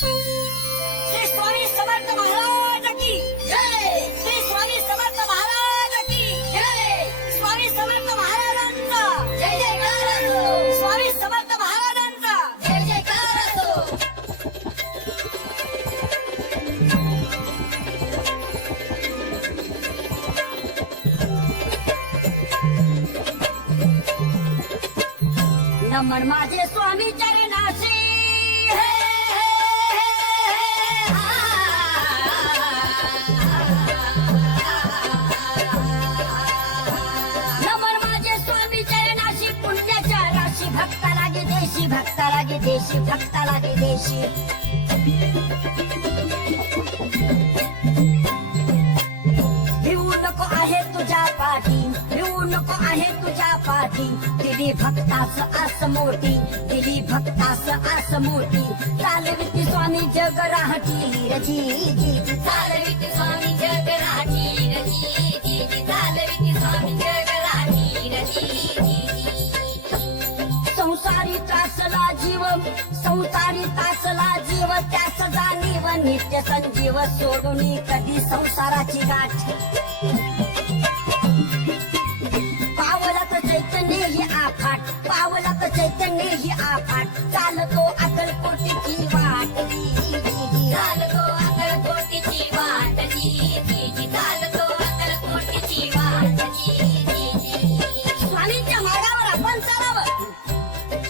श्री स्वामी समर्थ महाराज की श्री स्वामी समर्थ महाराज की स्वामी समर्थ महाराजांचा. जय जयकार स्वामी समर्थ महाराजांचा. जय जयकार नमन माझे स्वामी चरणाशी देशी भक्ता लागे देशी भिवू नको आहे तुझ्या पाठी भिवू नको आहे तुझ्या पाठी दिली भक्तास आस मोठी दिली भक्तास आस मोठी चालविती स्वामी जग राहटी रजी जी चालविती स्वामी जग राहटी रजी त्यास जाणीव नित्य संजीव सोडून कधी संसाराची गाठ. पावलात चैतन्य ही आफाट पावलात चैतन्य ही आफाट. चालतो अकलकोटीची वाट. चालतो अकलकोटीची वाट. चालतो अकलकोटीची वाट. स्वामींच्या मार्गावर आपण चालावं.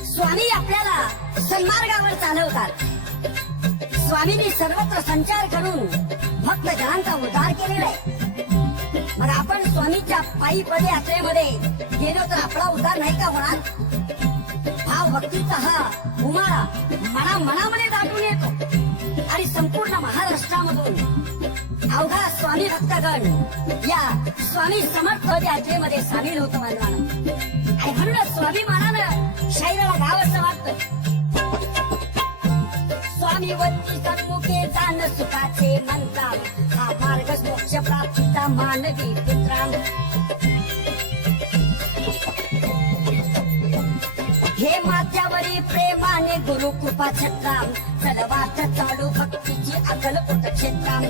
स्वामी आपल्याला सन्मार्गावर चालवतात. स्वामींनी सर्वत्र संचार करून भक्त जनांचा उद्धार केलेला आहे. मग आपण स्वामींच्या पायी पदे यात्रेमध्ये गेलो तर आपला उद्धार नाही का होणार? हा भक्तीचा हा उमाळा मना मनामध्ये दाटून येतो. आणि संपूर्ण महाराष्ट्रामधून अवघा स्वामी भक्तगण या स्वामी समर्थ पदयात्रेमध्ये सामील होतो मानवानं. आणि म्हणूनच स्वाभिमानानं शाहिराला गावं वाटतं स्वामी वती सन्मुखे जाण सुखाचे म्हणतात. हा मार्ग मोक्ष प्राप्तीचा मानवी पुत्रां हे माझ्यावरी प्रेमाने गुरु कृपा छत्राम चलवात चालू भक्तीची अकल उत क्षेत्राम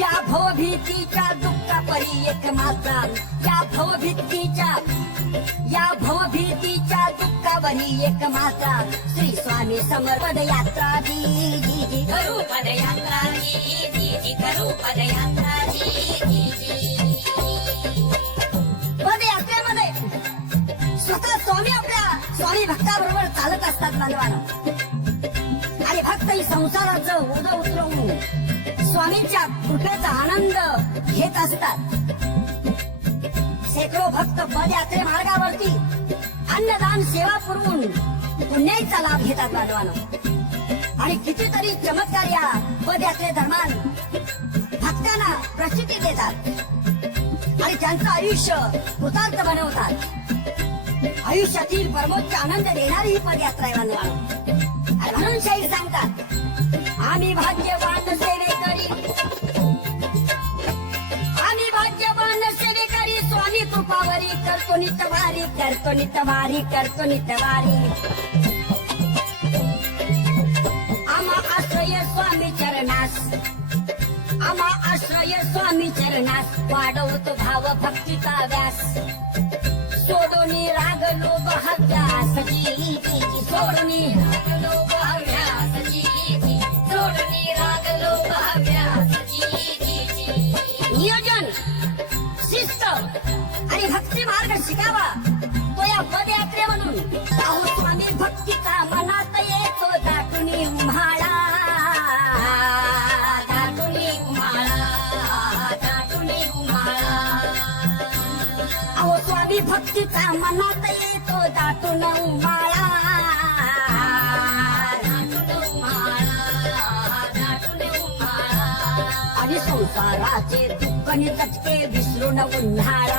या भवभीतीच्या दुःखा परी एक मात्रा या भवभीतीच्या या भवभीतीच्या दुःखावरी एक मात्रा श्री स्वामी समर्पद यात्रा जी जी जी. करू पदयात्रा जी जी जी. करू पदयात्रा जी जी जी. पदयात्रेमध्ये स्वतः स्वामी आपल्या स्वामी भक्ताबरोबर चालत असतात बांधवानं आणि भक्त ही संसाराचं ओझ उतरवून स्वामींच्या कृपेचा आनंद घेत असतात. शेकडो भक्त पदयात्रे मार्गावरती अन्नदान सेवा पुरवून पुण्याचा लाभ घेतात बांधवानं. आणि कितीतरी चमत्कार या पदयात्रे दरम्यान भक्तांना प्रसिद्धी देतात. आणि त्यांचं आयुष्य कृतार्थ बनवतात. आयुष्यातील परमोच्च आनंद देणारी ही पदयात्रा आहे बांधवानं. आणि म्हणून शाहीर सांगतात आम्ही भाग्यवान पावरी करतो नित वारी करतो नित वारी करतो नित वारी. आमा आश्रय स्वामी चरणास आमा आश्रय स्वामी चरणास वाढवतो भाव भक्तीचा व्यास. सोडोनी राग लोभ हत्या सजी जी जी सोडोनी भक्तीचा मनात येतो दाटून उमाळा आणि संसाराचे दुःख चटके विसरून उन्हाळा.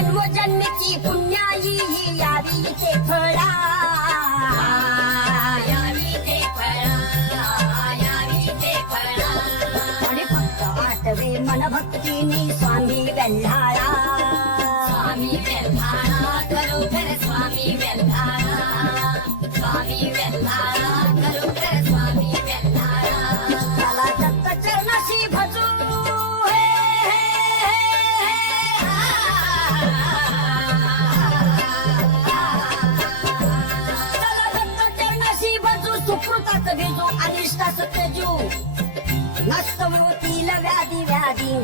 विसरून पुण्याई ही यावी ते फळ स्वामीनी स्वामी वेल्हाळा स्वामी वेल्हाळा खरोखर स्वामी वेल्हाळा स्वामी वेल्हाळा खरोखर स्वामी वेल्हाळा त्याला दत्त चरणाशी भजू. हे, हे, हे, हे, चरणाशी भजू. अनिष्टास तेजू होतील Aladdin.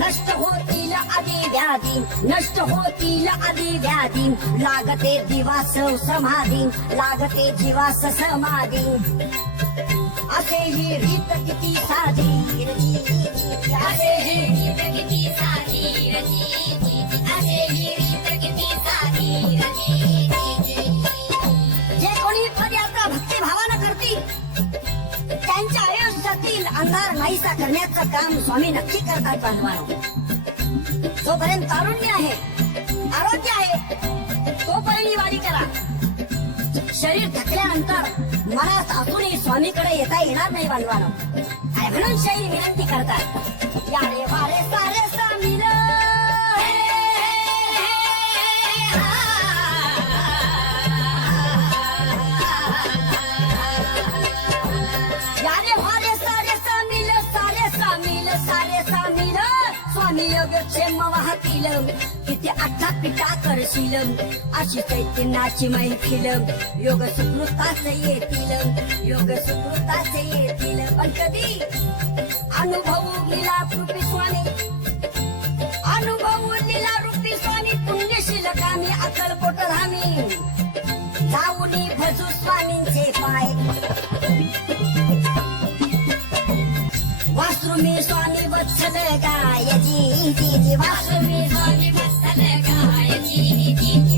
नष्ट होतील आधी व्याधी नष्ट होतील आधी व्याधी. लागते दिवास समाधी लागते जीवास समाधी. असे ही रीत किती साधी. असे ही रीत किती साधी. असे ही काहीसा करण्याचं काम स्वामी नक्की करतात बांधवानो जोपर्यंत तारुण्य आहे आरोग्य आहे तोपर्यंत ही वारी करा. शरीर थकल्यानंतर मनात असूनही स्वामीकडे येता येणार नाही बांधवानो म्हणून शरीर विनंती करतात? या रे वारे सारे स्वामी योगक्षेम वाहतील किती आठा पिटा करशील अशी चैतन्याची मैफिल योग सुकृताच येतील योग सुकृताच येतील पण कधी अनुभव लीला कृपी स्वामी. वत्सलकाय जीति निवासविधो निवत्सलकाय जीति